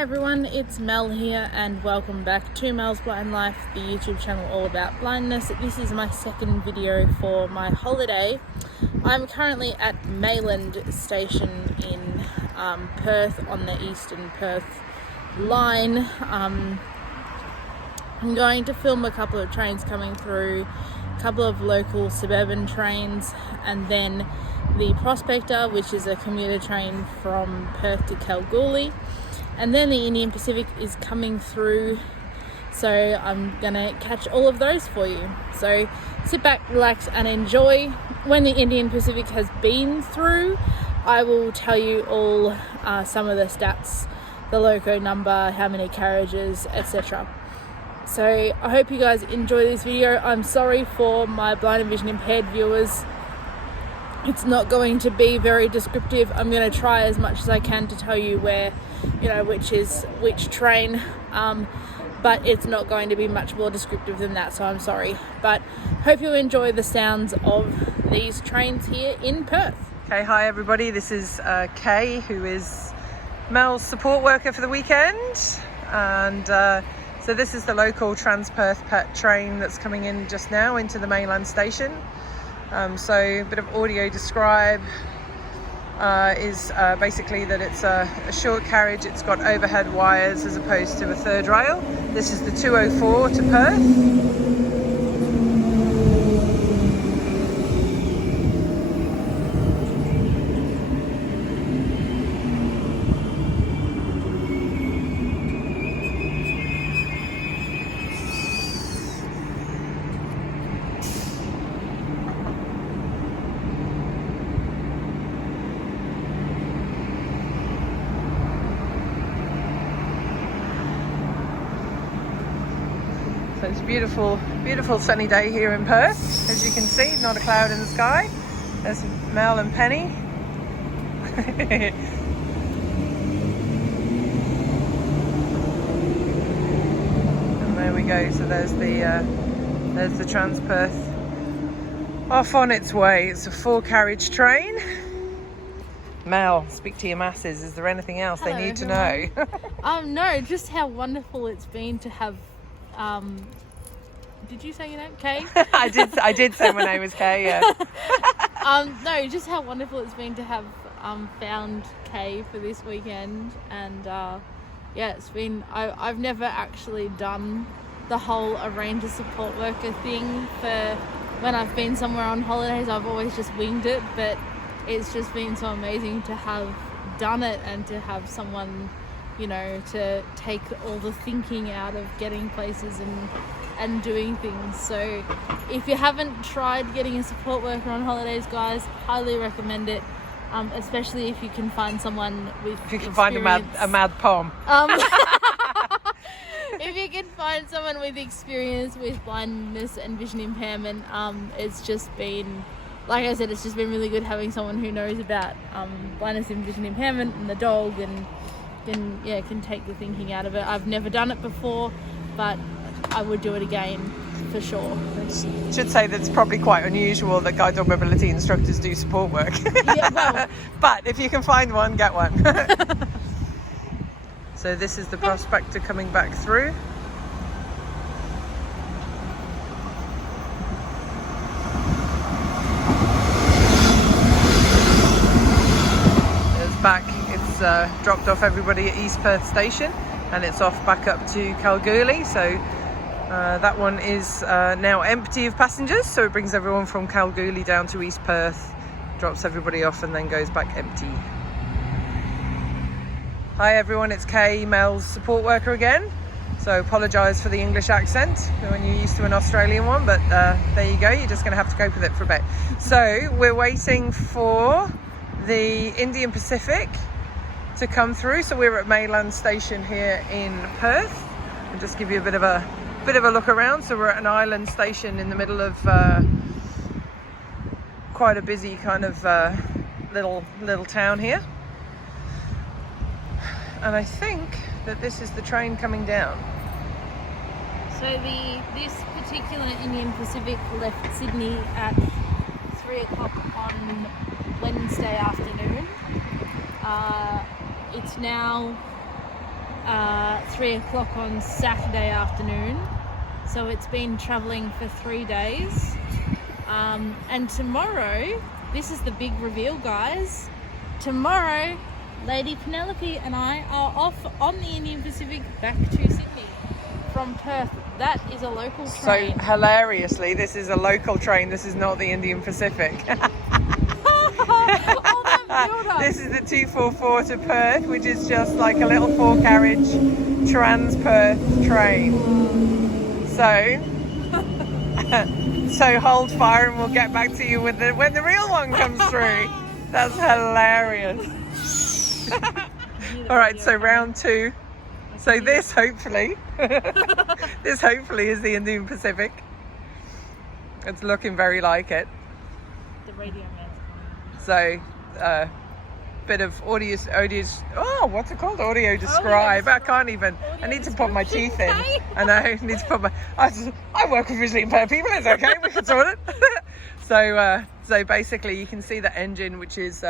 Hi everyone, it's Mel here and welcome back to Mel's Blind Life, the YouTube channel all about blindness. This is my second video for my holiday. I'm currently at Mayland station in Perth on the Eastern Perth line. I'm going to film a couple of trains coming through, a couple of local suburban trains, and then the Prospector, which is a commuter train from Perth to Kalgoorlie. And then the Indian Pacific is coming through, so I'm gonna catch all of those for you. So sit back, relax and enjoy. When the Indian Pacific has been through, I will tell you all some of the stats, the loco number, how many carriages, etc. So I hope you guys enjoy this video. I'm sorry for my blind and vision impaired viewers. It's not going to be very descriptive. I'm going to try as much as I can to tell you where, which is which train, but it's not going to be much more descriptive than that, so I'm sorry. But hope you enjoy the sounds of these trains here in Perth. Okay, hi everybody, this is Kay, who is Mel's support worker for the weekend, and so this is the local Trans-Perth Pet train that's coming in just now into the Mayland station. So a bit of audio describe is basically that it's a short carriage. It's got overhead wires as opposed to a third rail. This is the 204 to Perth. So it's a beautiful, beautiful sunny day here in Perth. As you can see, not a cloud in the sky. There's Mel and Penny. And there we go. So there's the Trans-Perth off on its way. It's a 4-carriage train. Mel, speak to your masses. Is there anything else they need to know? No, just how wonderful it's been to have. Did you say your name, Kay? I did say my name was Kay, yeah. No, just how wonderful it's been to have found Kay for this weekend, and yeah, it's been. I've never actually done the whole arrange a support worker thing for when I've been somewhere on holidays. I've always just winged it, but it's just been so amazing to have done it and to have someone, to take all the thinking out of getting places and doing things. So if you haven't tried getting a support worker on holidays, guys, highly recommend it, especially if you can find someone with If you can find a mad pom. If you can find someone with experience with blindness and vision impairment, it's just been, like I said, it's just been really good having someone who knows about blindness and vision impairment and the dog, and can take the thinking out of it. I've never done it before, but I would do it again for sure. I should say that it's probably quite unusual that guide dog mobility instructors do support work. Yeah, well. But if you can find one, get one. So this is the Prospector coming back through. It's back. It's dropped off everybody at East Perth station, and it's off back up to Kalgoorlie. So that one is now empty of passengers, so it brings everyone from Kalgoorlie down to East Perth, drops everybody off and then goes back empty. Hi everyone, it's Kay, Mel's support worker again. So apologise for the English accent when you're used to an Australian one, but there you go, you're just going to have to cope with it for a bit. So we're waiting for the Indian Pacific to come through. So we're at Mayland station here in Perth. I'll just give you a bit of a look around. So we're at an island station in the middle of quite a busy kind of little town here. And I think that this is the train coming down. So this particular Indian Pacific left Sydney at 3 o'clock on Wednesday afternoon. It's now 3 o'clock on Saturday afternoon. So it's been travelling for 3 days. And tomorrow, this is the big reveal, guys. Tomorrow, Lady Penelope and I are off on the Indian Pacific back to Sydney from Perth. That is a local train. So hilariously, this is a local train. This is not the Indian Pacific. This is the 244 to Perth, which is just like a little 4-carriage trans-Perth train. So so hold fire and we'll get back to you with when the real one comes through. That's hilarious. All right, so round 2. So this hopefully is the Indian Pacific. It's looking very like it. The radio man's coming. So bit of audio, what's it called? Audio describe. I can't even. I need to put my teeth in. I know. I need to put my. I work with visually impaired people. It's okay. We can sort it. So basically, you can see the engine, which is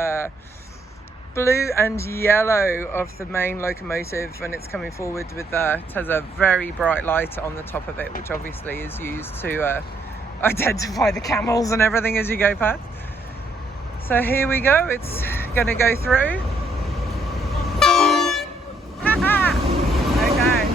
blue and yellow of the main locomotive, and it's coming forward with it has a very bright light on the top of it, which obviously is used to identify the camels and everything as you go past. So here we go, it's going to go through. Okay.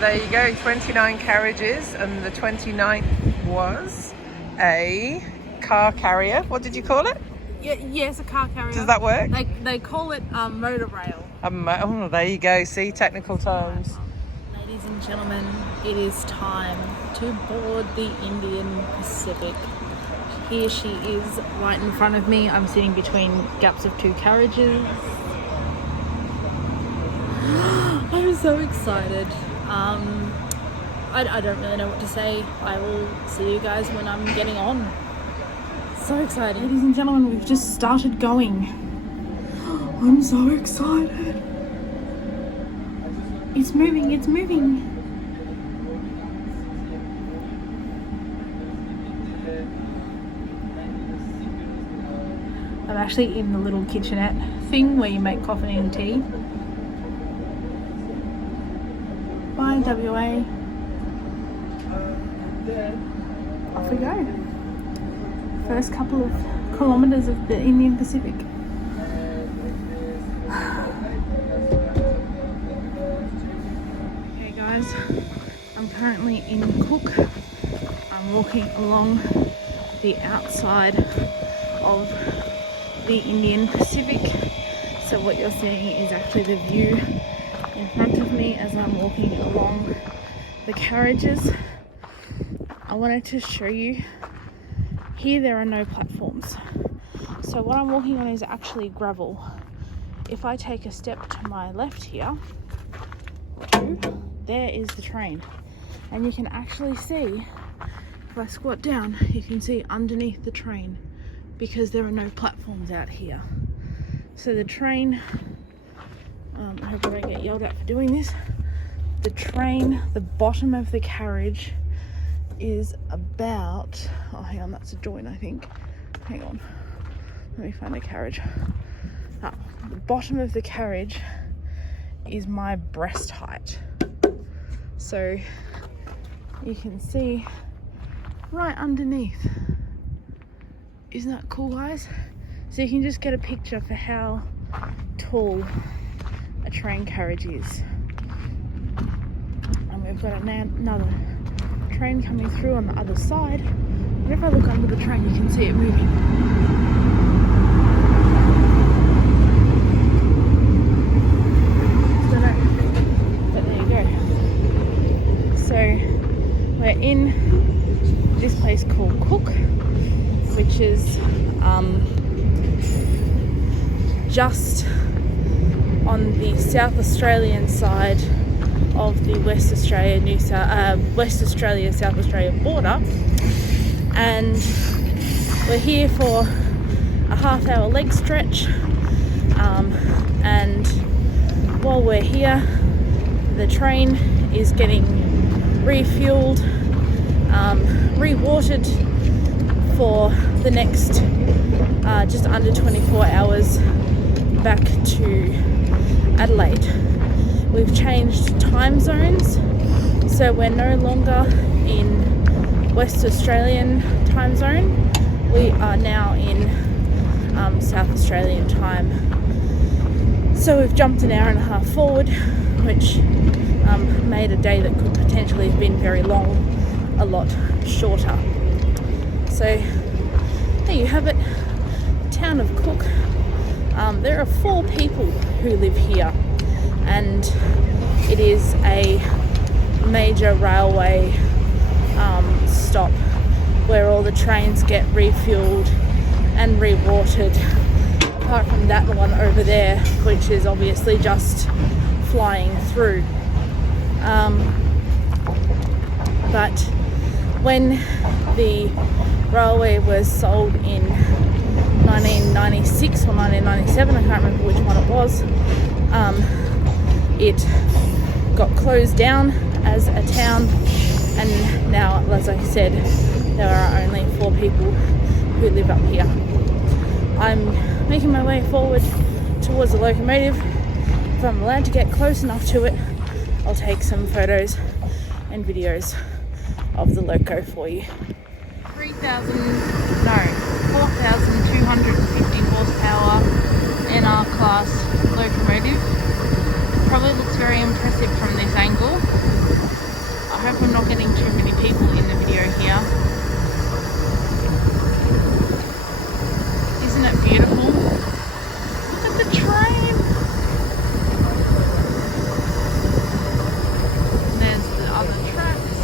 There you go, 29 carriages, and the 29th was a car carrier. What did you call it? Yes, a car carrier. Does that work? They call it motor rail. Oh, there you go. See, technical terms. Ladies and gentlemen, it is time to board the Indian Pacific. Here she is right in front of me. I'm sitting between gaps of 2 carriages. I'm so excited. I don't really know what to say. I will see you guys when I'm getting on. So excited. Ladies and gentlemen, we've just started going. I'm so excited. It's moving, it's moving. I'm actually in the little kitchenette thing where you make coffee and tea. Bye, WA. Off we go. First couple of kilometres of the Indian Pacific. Okay guys, I'm currently in Cook. I'm walking along the outside of the Indian Pacific. So what you're seeing is actually the view in front of me as I'm walking along the carriages. I wanted to show you, here there are no platforms. So what I'm walking on is actually gravel. If I take a step to my left here, there is the train. And you can actually see, if I squat down, you can see underneath the train because there are no platforms out here. So the train, I hope I don't get yelled at for doing this. The train, the bottom of the carriage is about, oh hang on, that's a join I think. Hang on, let me find a carriage. The bottom of the carriage is my breast height. So you can see right underneath. Isn't that cool, guys? So you can just get a picture for how tall a train carriage is. And we've got another train coming through on the other side. And if I look under the train, you can see it moving. But there you go. in this place called Cook, which is just on the South Australian side of the West Australia South Australia border, and we're here for a half-hour leg stretch, and while we're here the train is getting refueled, re-watered for the next just under 24 hours back to Adelaide. We've changed time zones, so we're no longer in West Australian time zone. We are now in South Australian time. So we've jumped an hour and a half forward, which made a day that could potentially have been very long a lot shorter. So there you have it, town of Cook. There are 4 people who live here, and it is a major railway stop where all the trains get refueled and re-watered, apart from that one over there, which is obviously just flying through. But when the railway was sold in 1996 or 1997, I can't remember which one it was, it got closed down as a town, and now, as I said, there are only 4 people who live up here. I'm making my way forward towards the locomotive. If I'm allowed to get close enough to it, I'll take some photos and videos of the loco for you. 4,250 horsepower NR class locomotive. Probably looks very impressive from this angle. I hope I'm not getting too many people in the video here. Isn't it beautiful? Look at the train! And there's the other tracks.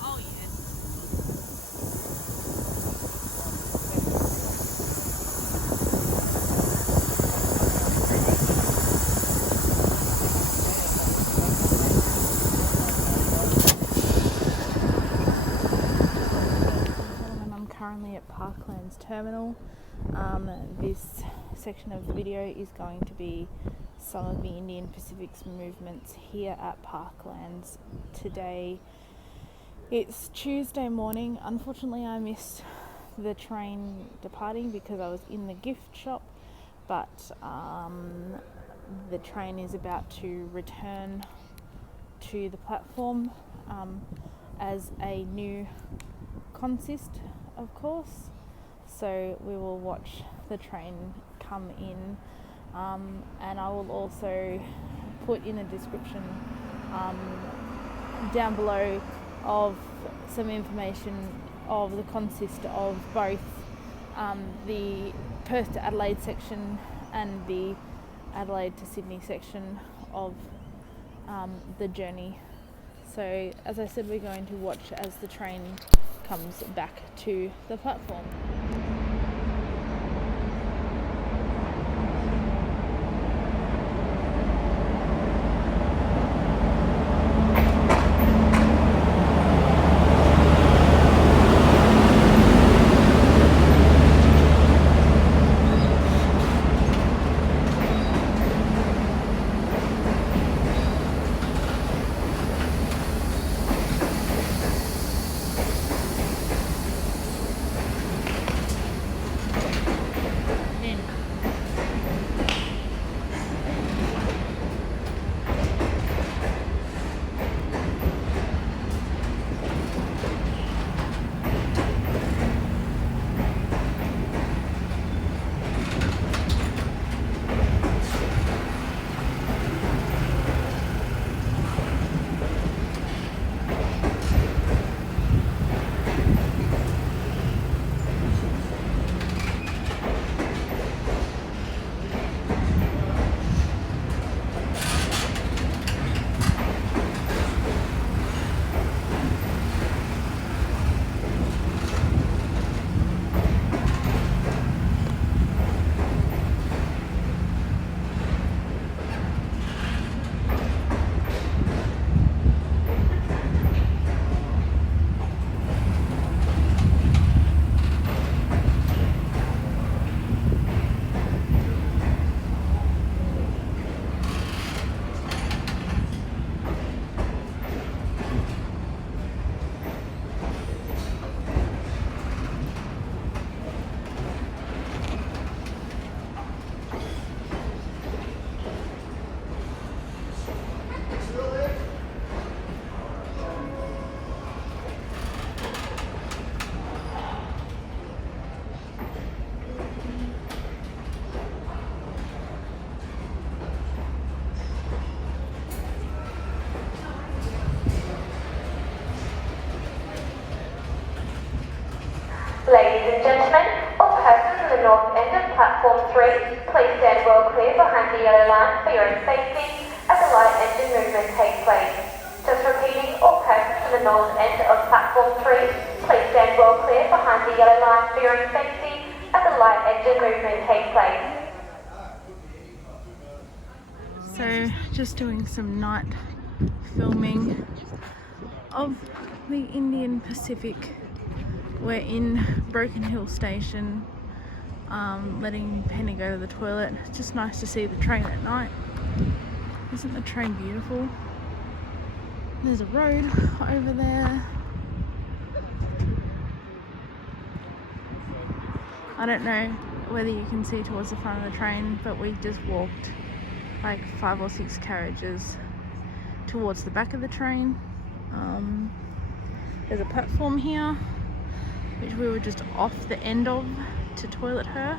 Oh yes. I'm currently at Parklands terminal. This section of the video is going to be some of the Indian Pacific's movements here at Parklands today. It's Tuesday morning. Unfortunately, I missed the train departing because I was in the gift shop, but the train is about to return to the platform as a new consist, of course. So we will watch the train come in, and I will also put in a description down below of some information of the consist of both the Perth to Adelaide section and the Adelaide to Sydney section of the journey. So as I said, we're going to watch as the train comes back to the platform. Ladies and gentlemen, all persons in the north end of platform 3, please stand well clear behind the yellow line for your own safety as the light engine movement takes place. Just repeating, all persons in the north end of platform 3, please stand well clear behind the yellow line for your own safety as the light engine movement takes place. So just doing some night filming of the Indian Pacific. We're in Broken Hill Station, letting Penny go to the toilet. It's just nice to see the train at night. Isn't the train beautiful? There's a road over there. I don't know whether you can see towards the front of the train, but we just walked like 5 or 6 carriages towards the back of the train. There's a platform here which we were just off the end of to toilet her.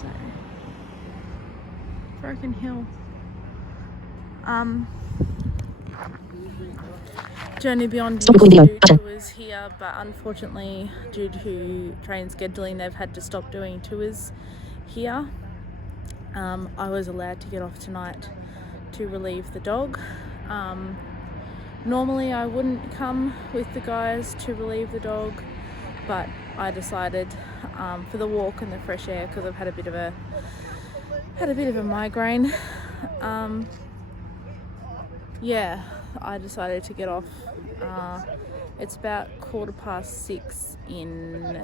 So Broken Hill. Journey Beyond used to do tours here, but unfortunately due to train scheduling they've had to stop doing tours here. I was allowed to get off tonight to relieve the dog. Normally I wouldn't come with the guys to relieve the dog, but I decided for the walk and the fresh air, because I've had a bit of a migraine. Yeah, I decided to get off. It's about 6:15 in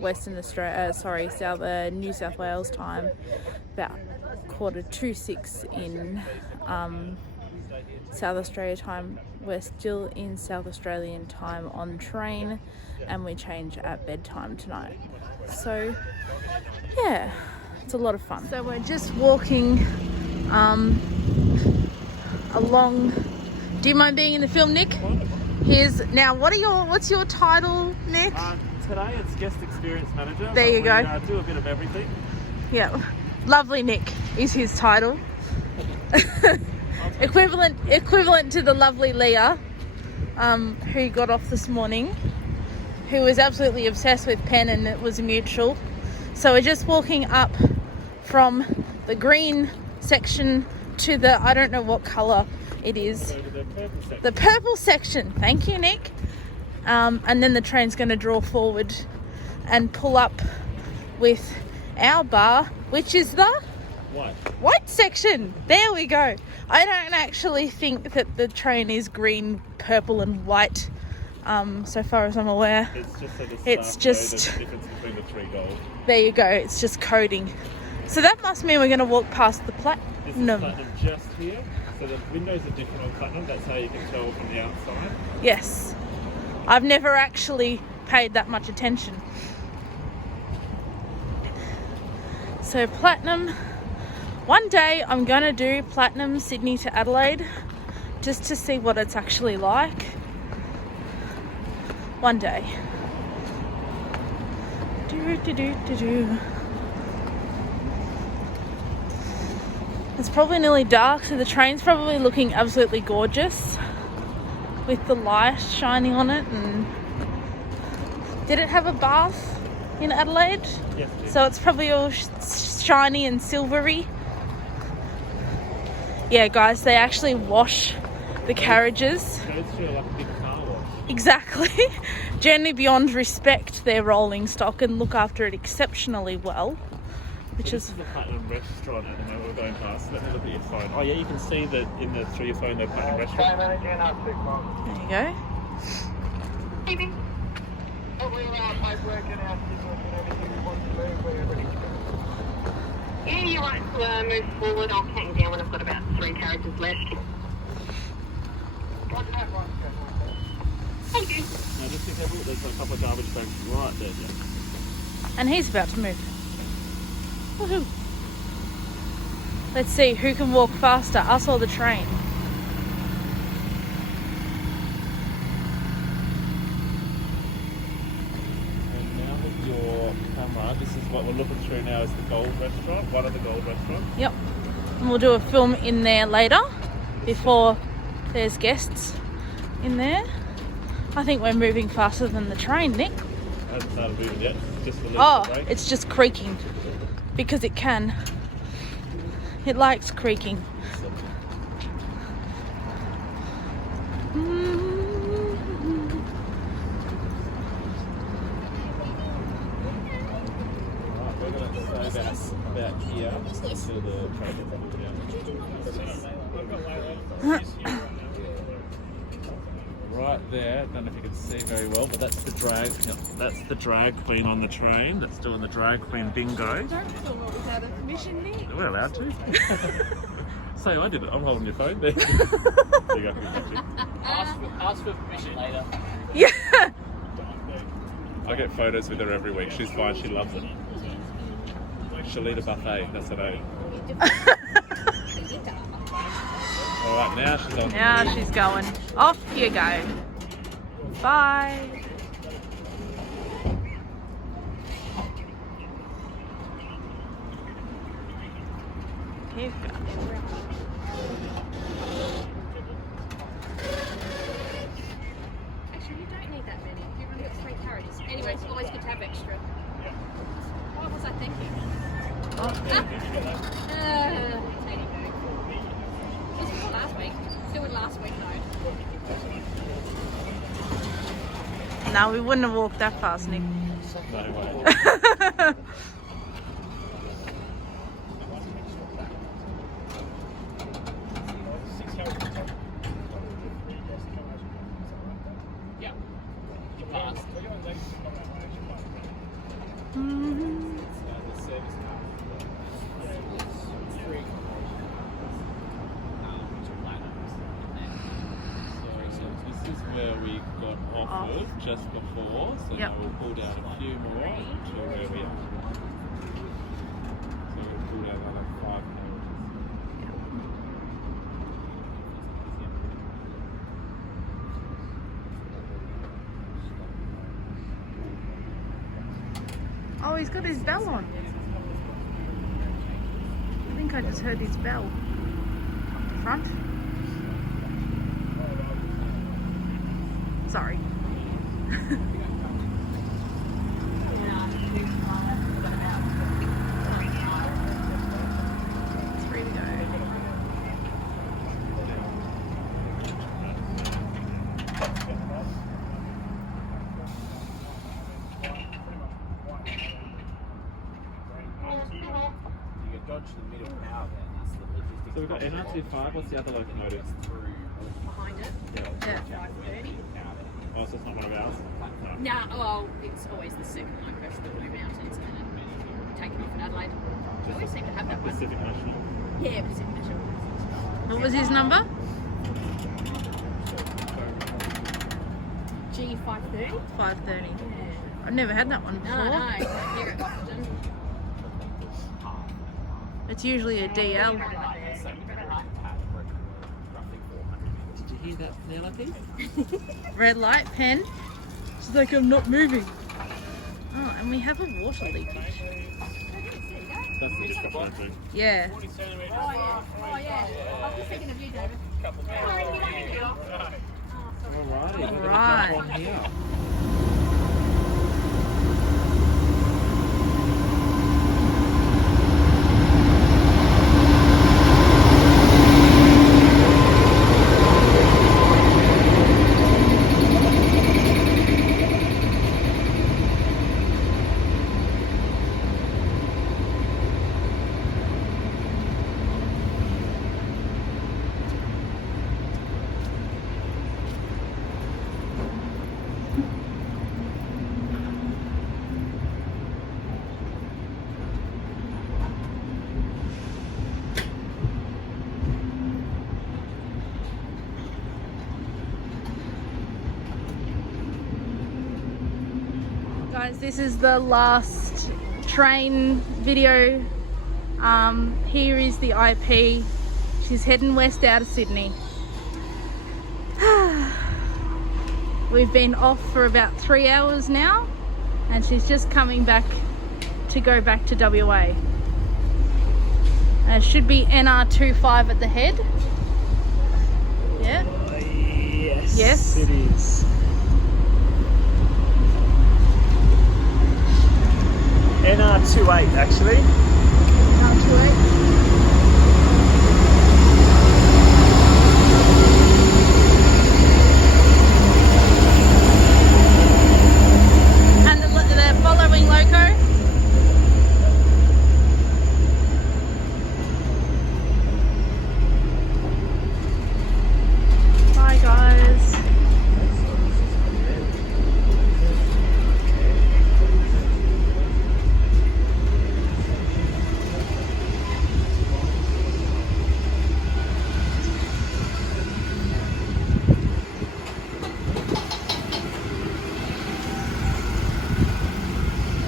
Western Australia, New South Wales time, about 5:45 in South Australia time. We're still in South Australian time on train, and we change at bedtime tonight. So yeah, it's a lot of fun. So we're just walking along. Do you mind being in the film, Nick? What's your title, Nick? Today it's guest experience manager. There you go. We do a bit of everything. Yeah, lovely Nick is his title. equivalent to the lovely Leah, who got off this morning, who was absolutely obsessed with Pen, and it was mutual. So we're just walking up from the green section to the, I don't know what colour it is. The purple section. Thank you, Nick. And then the train's going to draw forward and pull up with our bar, which is the white section. There we go. I don't actually think that the train is green, purple and white, so far as I'm aware. It's just the difference between the 3 gold. There you go. It's just coding. So that must mean we're going to walk past the platinum. This is platinum just here. So the windows are different on platinum. That's how you can tell from the outside. Yes. I've never actually paid that much attention. So platinum. One day I'm going to do platinum Sydney to Adelaide, just to see what it's actually like. One day. It's probably nearly dark, so the train's probably looking absolutely gorgeous with the light shining on it. And did it have a bath in Adelaide? Yes, it did. So it's probably all shiny and silvery. Yeah, guys, they actually wash the carriages. Goes through like a big car wash. Exactly. Journey Beyond respect their rolling stock and look after it exceptionally well. This is the platinum restaurant at the moment we're going past. Let me look at your phone. Oh yeah, you can see that through your phone, the platinum restaurant. There you go. Yeah, you want to move forward? I'll count down when I've got about 3 carriages left. Thank you. Now just be careful, there's a couple of garbage bags right there, Jeff. And he's about to move. Woohoo! Let's see who can walk faster, us or the train. And now with your camera, this is what we're looking through now, is the gold restaurant, one of the gold restaurants. Yep. And we'll do a film in there later, before there's guests in there. I think we're moving faster than the train, Nick. I haven't started moving yet. Just released Oh, the brake. it's just creaking. Because it can. It likes creaking. We're going to say that's about here until the train gets pulled down. Right there, don't know if you can see very well, but that's the drag queen on the train. That's doing the drag queen bingo. Don't film it without a permission, Nick. We're allowed to. Say I did it. I'm holding your phone there. There you go. Ask for permission later. Yeah. I get photos with her every week. She's fine. She loves it. She'll eat a buffet. That's what I eat. All right, now she's on. Now she's going. Off you go. Bye. Keep going. Actually, you don't need that many. You've only got 3 carriages. Anyway, it's always good to have extra. What was I thinking? Was it for last week? Still with last week, though. No, we wouldn't have walked that fast, Nick. No way. Yeah. You passed. This is where we got off of just before, so Yep. now we'll pull down a few more to where we are. So we'll pull down another 5 Oh, he's got his bell on. I think I just heard his bell up the front. Sorry. It's free to go. So we've got NR25, what's the other locomotive? Behind it. Yeah. 5:30. Oh, so it's not one of ours? No. Nah, well, it's always the second line crash the Blue Mountains and then taken off in Adelaide. We always seem to have that one. Pacific National. Yeah, Pacific National. What was his number? G530? 5:30. I've never had that one before. No, I don't hear it often. It's usually a DL. Did you hear that, Penelope? Red light, pen. She's like, I'm not moving. Oh, and we have a water leakage. That's a different one too. Yeah. Oh, yeah. Oh, yeah. I was just thinking of you, David. Alrighty, we're going to Right. jump on here. Guys, this is the last train video. Here is the IP. She's heading west out of Sydney. We've been off for about 3 hours now, and she's just coming back to go back to WA. It should be NR25 at the head. Yeah? Yes. Yes. It is. NR28 actually. And the following loco. Bye guys.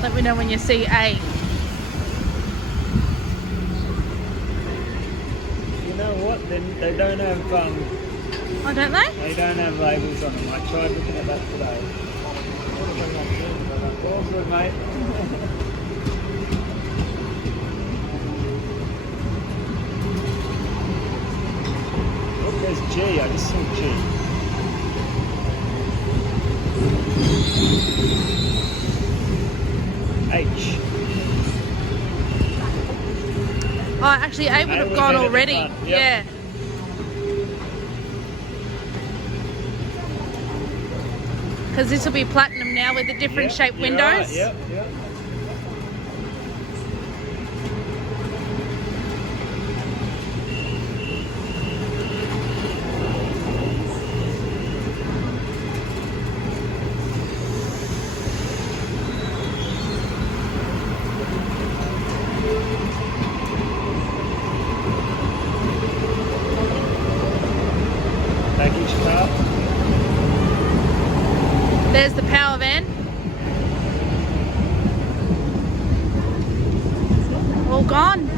Let me know when you see A. You know what? They don't have Oh, don't they? they don't have labels on them. I tried looking at that today. All good, mate. Look, there's G. I just saw G. H. Oh, actually, A would have would've gone been at the already. front, yep. Yeah. Because this will be platinum now with the different shaped You're windows. right, yep, yep. Baggage car. There's the power van. All gone.